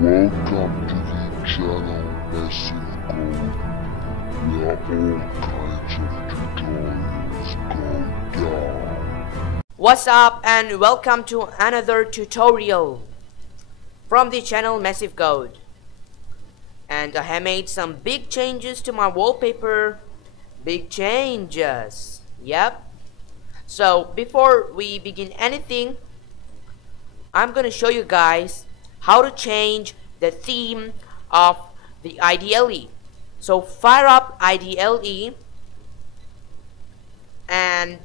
Welcome to the channel Massive Code, where all kinds of tutorials go down. What's up and welcome to another tutorial from the channel Massive Code. And I have made some big changes to my wallpaper. Big changes. Yep. So before we begin anything, I'm gonna show you guys how to change the theme of the IDLE. So fire up IDLE and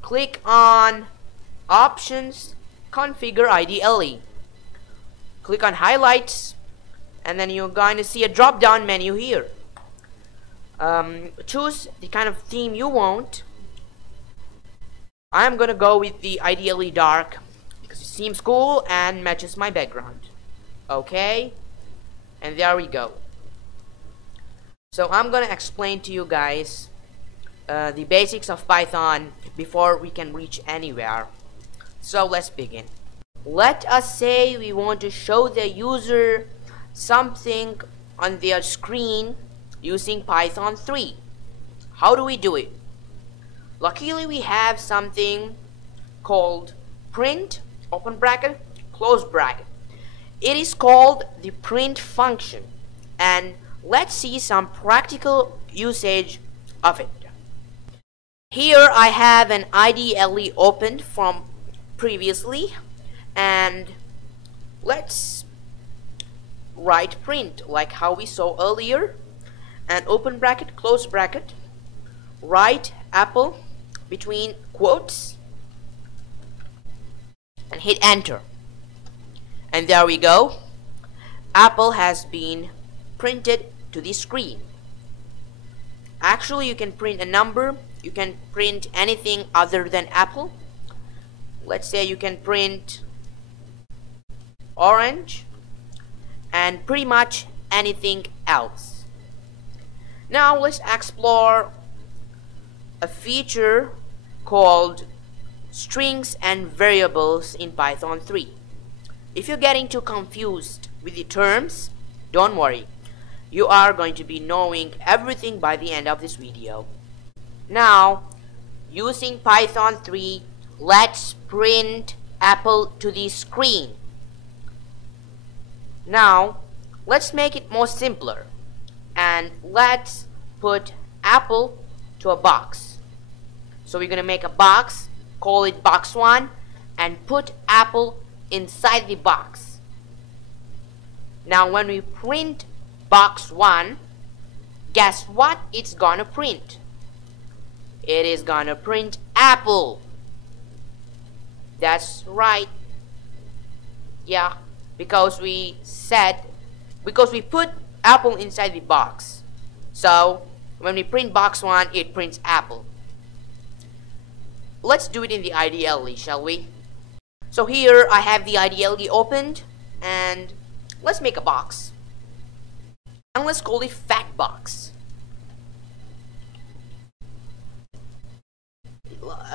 click on Options, Configure IDLE. Click on Highlights, and then you're going to see a drop down menu here. Choose the kind of theme you want. I'm gonna go with the IDLE Dark because it seems cool and matches my background. Okay, and there we go. So I'm gonna explain to you guys the basics of Python before we can reach anywhere. So let's begin. Let us say we want to show the user something on their screen using Python 3. How do we do it? Luckily we have something called print, open bracket, close bracket. It is called the print function, and let's see some practical usage of it. Here I have an IDLE opened from previously, and let's write print like how we saw earlier, and open bracket, close bracket, write apple between quotes and hit enter, and there we go. Apple has been printed to the screen. Actually, you can print a number, you can print anything other than apple. Let's say you can print orange and pretty much anything else. Now let's explore a feature called strings and variables in Python 3. If you're getting too confused with the terms, don't worry. You are going to be knowing everything by the end of this video. Now, using Python 3, let's print apple to the screen. Now, let's make it more simpler, and let's put apple to a box. So we're gonna make a box, call it box1, and put apple inside the box. Now when we print box1, guess what it's gonna print? It is gonna print apple. That's right. Yeah, because we put apple inside the box. So when we print box1, it prints apple. Let's do it in the IDLE, shall we? So here I have the IDLE opened, and let's make a box. And let's call it fat box.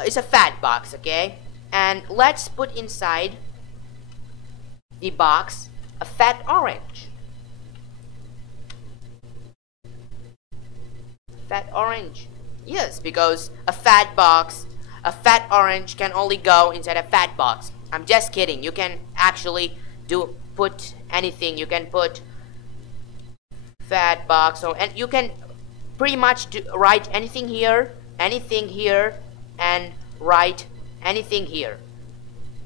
It's a fat box, okay? And let's put inside the box a fat orange. Fat orange. Yes, because a fat orange can only go inside a fat box. I'm just kidding. You can actually put anything. You can put fat box, and you can pretty much write anything here, and write anything here.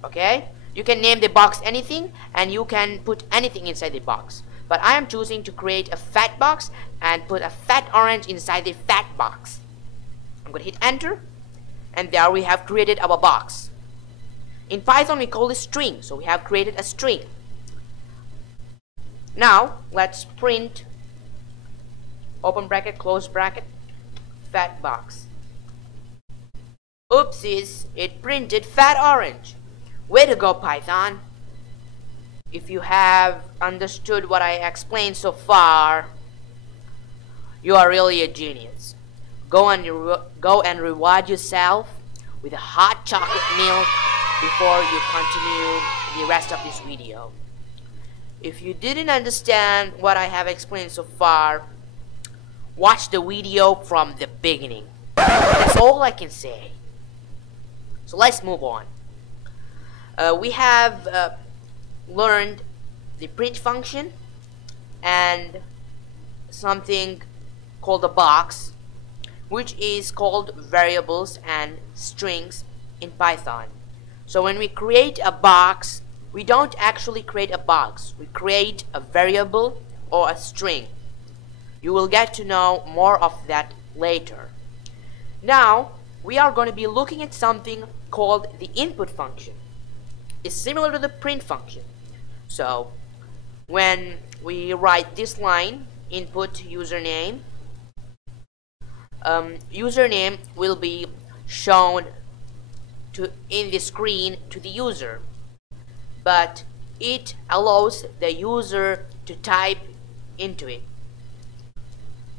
Okay? You can name the box anything, and you can put anything inside the box. But I am choosing to create a fat box and put a fat orange inside the fat box. I'm going to hit enter, and there we have created our box. In Python we call this string, so we have created a string. Now let's print open bracket, close bracket, fat box. Oopsies, it printed fat orange. Way to go, Python. If you have understood what I explained so far, you are really a genius. Go and reward yourself with a hot chocolate milk before you continue the rest of this video. If you didn't understand what I have explained so far, watch the video from the beginning. That's all I can say. So let's move on. We have learned the print function and something called a box, which is called variables and strings in Python. So when we create a box, we don't actually create a box. We create a variable or a string. You will get to know more of that later. Now, we are going to be looking at something called the input function. It's similar to the print function. So, when we write this line, input username, username will be shown in the screen to the user, but it allows the user to type into it.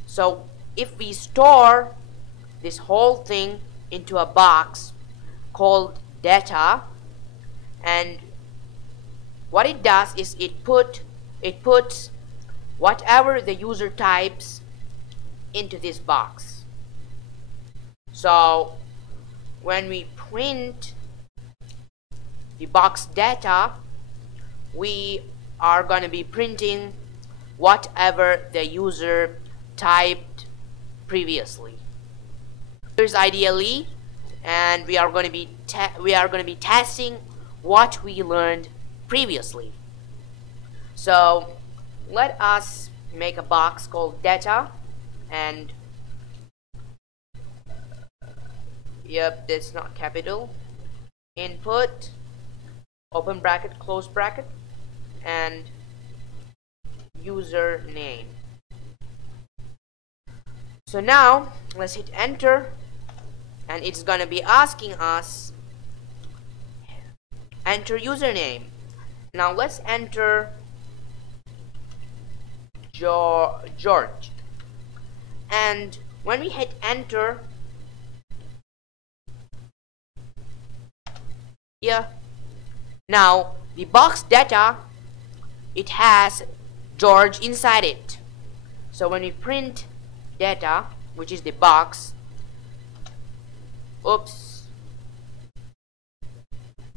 So if we store this whole thing into a box called data, and what it does is it puts whatever the user types into this box. So when we print the box data, we are going to be printing whatever the user typed previously. Here's ideally, and we are going to be testing what we learned previously. So let us make a box called data, and yep, that's not capital. Input, open bracket, close bracket, and username. So now let's hit enter, and it's gonna be asking us enter username. Now let's enter George, and when we hit enter, yeah, now the box data, it has George inside it. So when we print data, which is the box, oops,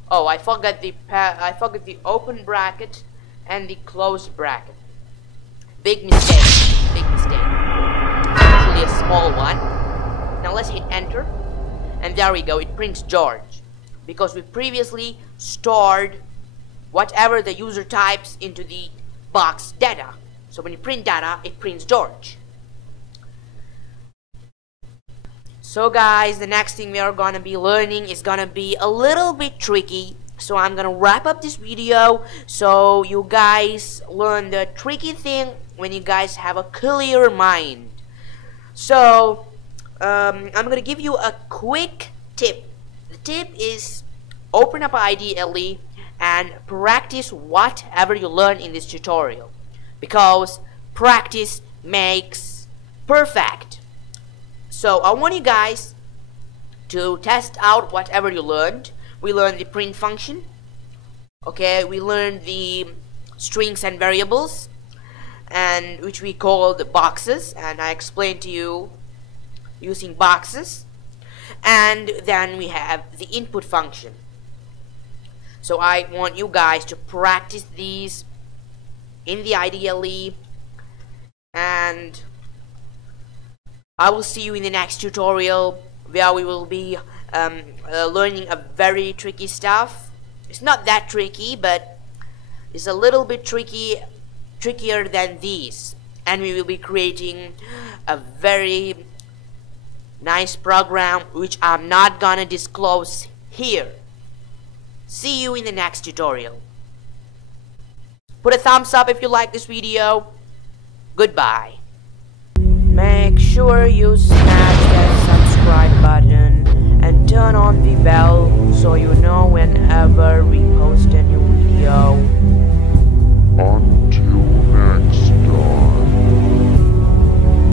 oh, I forgot the open bracket and the close bracket. Big mistake, big mistake. Actually a small one. Now let's hit enter, and there we go, it prints George, because we previously stored whatever the user types into the box data. So when you print data, it prints George. So guys, the next thing we are gonna be learning is gonna be a little bit tricky. So I'm gonna wrap up this video so you guys learn the tricky thing when you guys have a clear mind. So I'm gonna give you a quick tip. The tip is open up IDLE and practice whatever you learn in this tutorial, because practice makes perfect. So I want you guys to test out whatever you learned. We learned the print function, okay, we learned the strings and variables, and which we called boxes, and I explained to you using boxes. And then we have the input function. So I want you guys to practice these in the IDLE, and I will see you in the next tutorial where we will be learning a very tricky stuff. It's not that tricky, but it's a little bit trickier than these, and we will be creating a very nice program which I'm not gonna disclose here. See you in the next tutorial. Put a thumbs up if you like this video. Goodbye. Make sure you smash that